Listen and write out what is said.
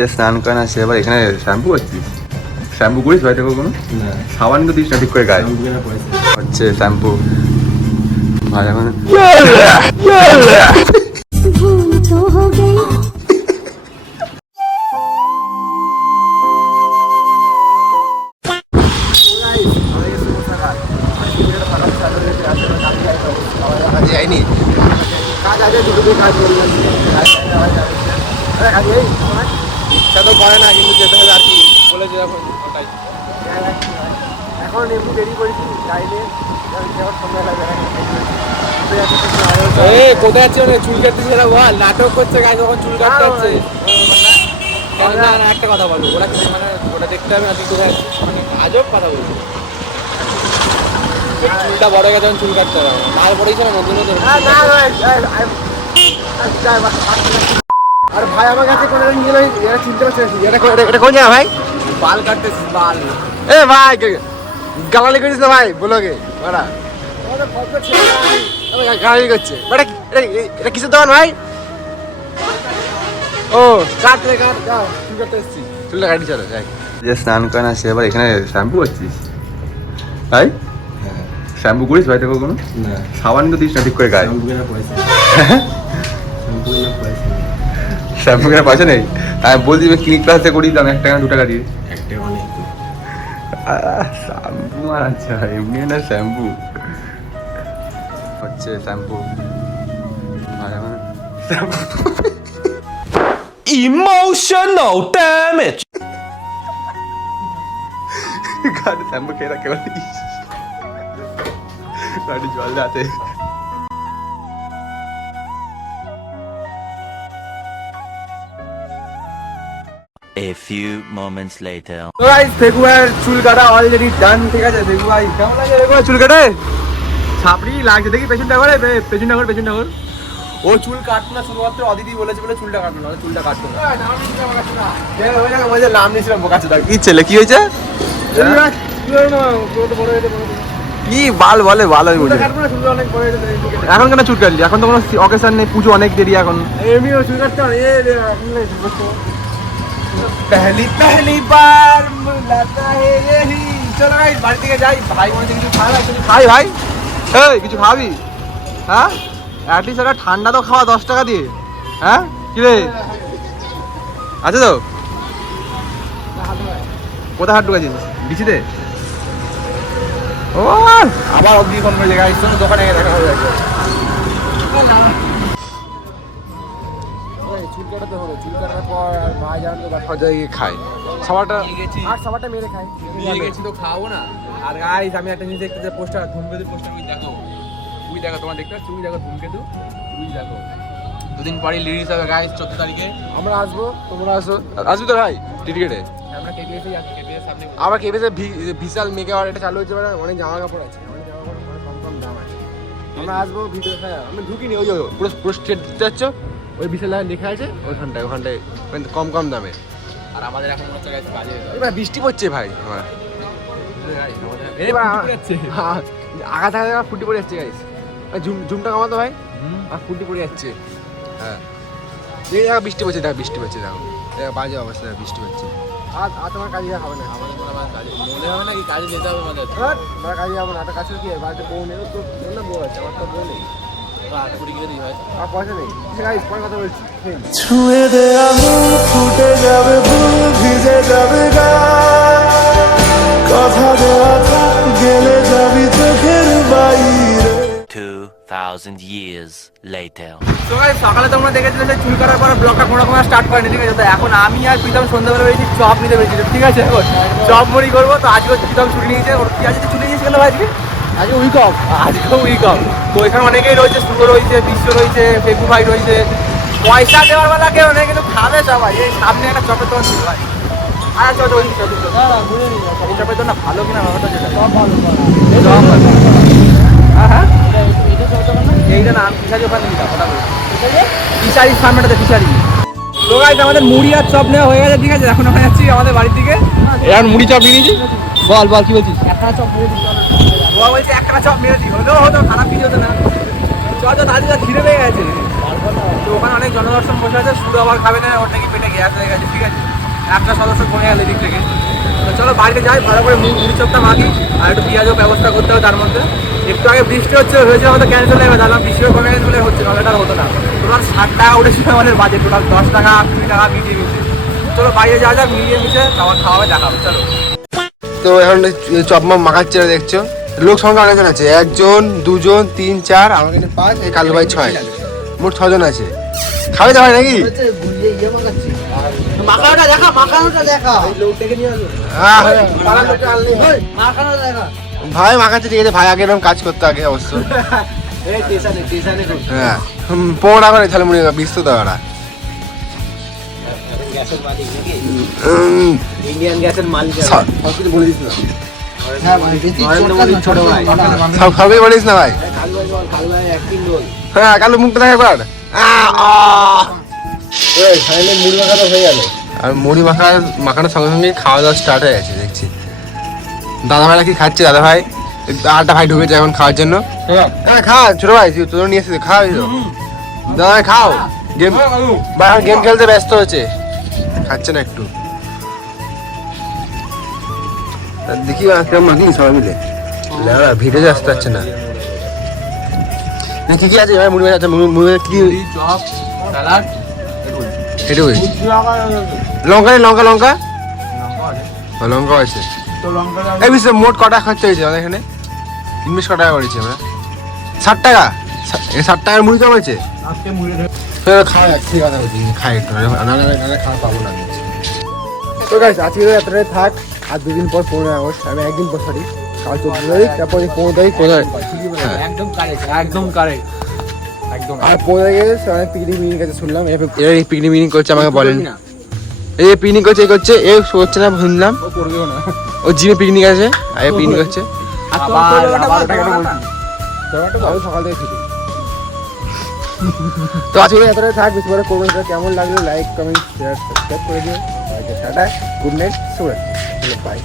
যে স্নান করে না সে এবার এখানে শ্যাম্পু করছিস? শ্যাম্পু করিস বাড়িতে কখনো? সাবান তো দিস না ঠিক করে গায়ে। হচ্ছে শ্যাম্পু ভাই এখন যায়নি কাজ আছে ছোটো কাজ ইচ্ছা তো করে না কিন্তু যেতে হবে আর কি বলেছে যখন ওটাই এখন এমনি দেরি করেছি গাইলে কোথায় যাচ্ছে মানে চুল কাটতেছে সেটা বল নাটক করছে গাই যখন চুল কাটতে যাচ্ছে না না একটা কথা বলবো ওরা মানে ওটা দেখতে হবে না তুই কোথায় মানে আজব কথা বলবো চুলটা বড় হয়ে যখন চুল কাটতে হবে মাল পড়েছে না নতুন নতুন আর ভাই আমার কাছে কোনো নিয়ে এরা চিনতে পারছে এটা কোন জায়গা ভাই বাল কাটতেছিস বাল এ ভাই গালালি করিস না ভাই বলোগে ওরা গালালি করছে এটা কিসের দোকান ভাই ও কাটলে কাট যাও চুল কাটতে এসছি চুলটা কাটি চলো যাই যে স্নান করে না সে এবার এখানে শ্যাম্পু করছিস ভাই শ্যাম্পু করিস বাড়িতে কখনো? সাবান তো দিস না ঠিক করে গায়ে। শ্যাম্পু কেনার পয়সা নেই? আমি বলছি ক্লিনিক ক্লাসে করি দাম 1 টাকা 2 টাকা দিয়ে। শ্যাম্পু আচ্ছা এমনি না শ্যাম্পু হচ্ছে শ্যাম্পু Emotional damage. গাড়ি শ্যাম্পু খেয়ে রাখতে পারিস गाड़ी जल जाते A few moments later. तो गाइस फेगुआर चुल काटा ऑलरेडी डन ঠিক আছে দেখু ভাই কেমন লাগে দেখো চুল কাটে ছাপড়ি লাগছে দেখি পেছনটা করে পেছনটা কর ও চুল কাটতো না শুধুমাত্র অদিতি বলেছে বলে চুলটা কাটলো না চুলটা কাটতো না ওই জায়গায় মজা নাম নিয়েছিলাম বোকাচোদা কি ছেলে কি হয়েছে কি বাল বলে ভালো এখন কেন চুল কাটলি এখন তো কোনো অকেশন নেই পুজো অনেক দেরি এখন এমনিও চুল কাটতে पहली बार मुलाकात है यही চলো গাইস বাড়ি থেকে যাই ভাই মনে কিছু খাই ভাই এই কিছু খাবি হ্যাঁ অ্যাটলিস্ট একটা ঠান্ডা তো খাওয়া 10 টাকা দিয়ে হ্যাঁ কি রে আছে তো কোথায় হাত ঢুকাছিস বিচিতে ও আবার অবধি ফোন করে গাইস শোনো দোকানে দেখা হবে চুল কাটাতে হবে চুল কাটার পর আর ভাই জান তো বাড়ি গিয়ে খাই সবারটা আর সবারটা মেরে খাই নিয়ে গেছি তো খাবো না আর গাইস আমি একটা জিনিস দেখতে পোস্টার ধূমকেতু পোস্টার ওই দেখো তোমার দেখতে পাচ্ছ ওই দেখো ধূমকেতু ওই দেখো দুদিন পরে রিলিজ হবে গাইস 14 তারিখে আমরা আসবো তোমরা আসবি তো ভাই টিকিটে আমরা কেবিএসে যাচ্ছি কেবিএস সামনে আবার কেবিএসে বিশাল মেগা অর্ডার এটা চালু হয়েছে মানে অনেক জামা কাপড় আছে অনেক জামা কাপড় কম দাম আছে আমরা আসবো ভিডিও আমি ঢুকিনি ওই পুরো স্টেট দিতে যাচ্ছ ওই বিশাল লাইন লেখা আছে ওখানটায় কম দামে আর আমাদের এখন মনে হচ্ছে বাজে এবার বৃষ্টি পড়ছে ভাই আগা থাকা ফুটি পড়ে যাচ্ছে গাইস ঝুমটা কমাতো ভাই আর ফুটি পড়ে যাচ্ছে হ্যাঁ এই জায়গা বৃষ্টি পড়ছে দেখো বাজে অবস্থা বৃষ্টি পড়ছে আর তোমার কাজে হবে না আমাদের মনে হবে না কি কাজে যেতে হবে আমাদের আমরা কাজে যাবো না একটা কাছে কি বাড়িতে বউ নেই তো না বউ আছে আমার তো বউ নেই পয়সা নেই পরে কথা বলছি ছুঁয়ে দে আঙুল ফুটে যাবে ফুল ভিজে যাবে কথা দেওয়া থাক গেলে যাবি চোখের বাইরে 2000 years later. তো গাইস সকালে তোমরা দেখেছিলে যে চুল কাটার পরে ব্লগটা কোনো রকম স্টার্ট করেনি ঠিক আছে তো এখন আমি আর প্রীতম সন্ধ্যাবেলা বেরিয়েছি চপ নিতে বেরিয়েছি ঠিক আছে চপ মুড়ি করবো তো আজকে প্রীতম ছুটি নিয়েছে ওর কি আজকে ছুটি নিয়েছে কেন আজকে আজকে উইক অফ তো এখানে অনেকেই রয়েছে শুভ রয়েছে বিশ্ব রয়েছে ফেকু ভাই রয়েছে পয়সা দেওয়ার বেলা কেউ নেই কিন্তু খাবে সবাই এই সামনে একটা চপের দোকান ছিল ভাই আর চলো ওই চপের দোকান ভালো কিনা ব্যাপারটা যেটা হ্যাঁ এইটা না আমি ফিশারি ওখানে নিতাম ওটা ফিশারির সামনেটাতে ফিশারি তো গাইস আমাদের মুড়ি আর চপ নেওয়া হয়ে গেছে ঠিক আছে এখন আমরা যাচ্ছি আমাদের বাড়ির দিকে এখন মুড়ি চপ নিয়ে নিয়েছি বল কি বলছিস একটা চপ মেরে দিই বাবা বলছে একটা চপ মেরে দিই হতো খারাপ কিছু হতো না চল দাদি খিদে পেয়ে গেছে তো ওখানে অনেক জনদর্শন বসে আছে, শুধু আবার খাবে না, ওর নাকি পেটে গ্যাস হয়ে গেছে, ঠিক আছে, একটা সদস্য কমে গেল এদিক থেকে। তো চলো বাড়িতে যাই, ভালো করে মুড়ি চপটা মাখি, আর একটু পেঁয়াজও ব্যবস্থা করতে হবে তার মধ্যে। একটু আগে বৃষ্টি হয়েছে আমাদের ক্যান্সেল হয়ে গেছে, বৃষ্টিও কমে গেছে বলে হচ্ছে, নাহলে এটা হতো না। টোটাল 60 টাকা উঠেছিল আমাদের বাজেট, টোটাল 10 টাকা 20 টাকা মিটিয়ে মিশে। চলো বাইরে যাওয়া যাক, মিলিয়ে মিশে খাবার খাওয়াবে দেখাবো, চলো। তো এখন চপ মাখাচ্ছে দেখছো, লোক সংখ্যা অনেকজন আছে, 1 জন 2 জন 3 4, আমার কাছে 5, এই কালু ভাই 6, মোট 6 জন আছে। খাবে তো ভাই নাকি? মাখানোটা দেখা আহ, ভাই মাখাচ্ছে, ঠিক আছে ভাই, আগে এরকম কাজ করতে আগে অবশ্য। হ্যাঁ 15 টাকা করে তাহলে মনে হয় 20 তো দেওয়া। ইন্ডিয়ান গ্যাসের মালিক সব কিছু বলে দিস না, ছোট ভাই সবই বলিস না ভাই। হ্যাঁ কালু মুখটা দেখ একবার। মুড়ি মাখানো হয়ে গেল। আর মুড়ি মাখানোর সঙ্গে সঙ্গে খাওয়া দাওয়া স্টার্ট হয়ে গেছে দেখছি। দাদা ভাইরা কি খাচ্ছে? দাদা ভাই আরেকটা ভাই ঢুকেছে এখন খাওয়ার জন্য। হ্যাঁ খা ছোট ভাই, তোর নিয়ে এসেছিস, খাওয়া দাদা ভাই খাও। গেম ভাই এখন গেম খেলতে ব্যস্ত হচ্ছে, খাচ্ছে না একটু। দেখি কিরম মাখি সবাই মিলে, ভিডিওতে আসতে পারছে না। কি কি আছে ভাই? মুড়ি আছে, মুড়ি কি? চপ, স্যালাড, এটুকুই? লঙ্কা নেই? লঙ্কা লঙ্কা লঙ্কা আছে। এই বিষয়ে মোট কটা খরচা হয়েছে আমাদের এখানে? ইনভেস্ট কত টাকা করেছি আমরা? 60 টাকা। 60 টাকার মুড়ি কম হয়েছে। খাওয়া যাক, ঠিক কথা বলছি, খাই একটু, নাহলে খাওয়া পাবো না। তো গাইস আজকে এতটাই থাক, আর 2 দিন পর 15 আগস্ট, আমি একদিন পর সরি, কাল 14 তারিখ, তারপর 15 তারিখ কোথায়? একদম কারেক্ট, একদম কারেক্ট, একদম। আর 15 তারিখে অনেক পিকনিক মিটিং কাছে শুনলাম, এরা এই পিকনিক মিটিং করছে, আমাকে বলেন এই পিকনিক করছে, এই করছে, এ করছে না শুনলাম, ও করবেও না। ও জিমে পিকনিক আছে, আর পিকনিক হচ্ছে। আমি সকাল থেকে ছুটি। তো আজকে এতটাই থাক, বেশি করে করবেন। কেমন লাগলো লাইক কমেন্ট শেয়ার সাবস্ক্রাইব করে দিও। টাটা, গুড নাইট, শুভরাত্রি, বাই।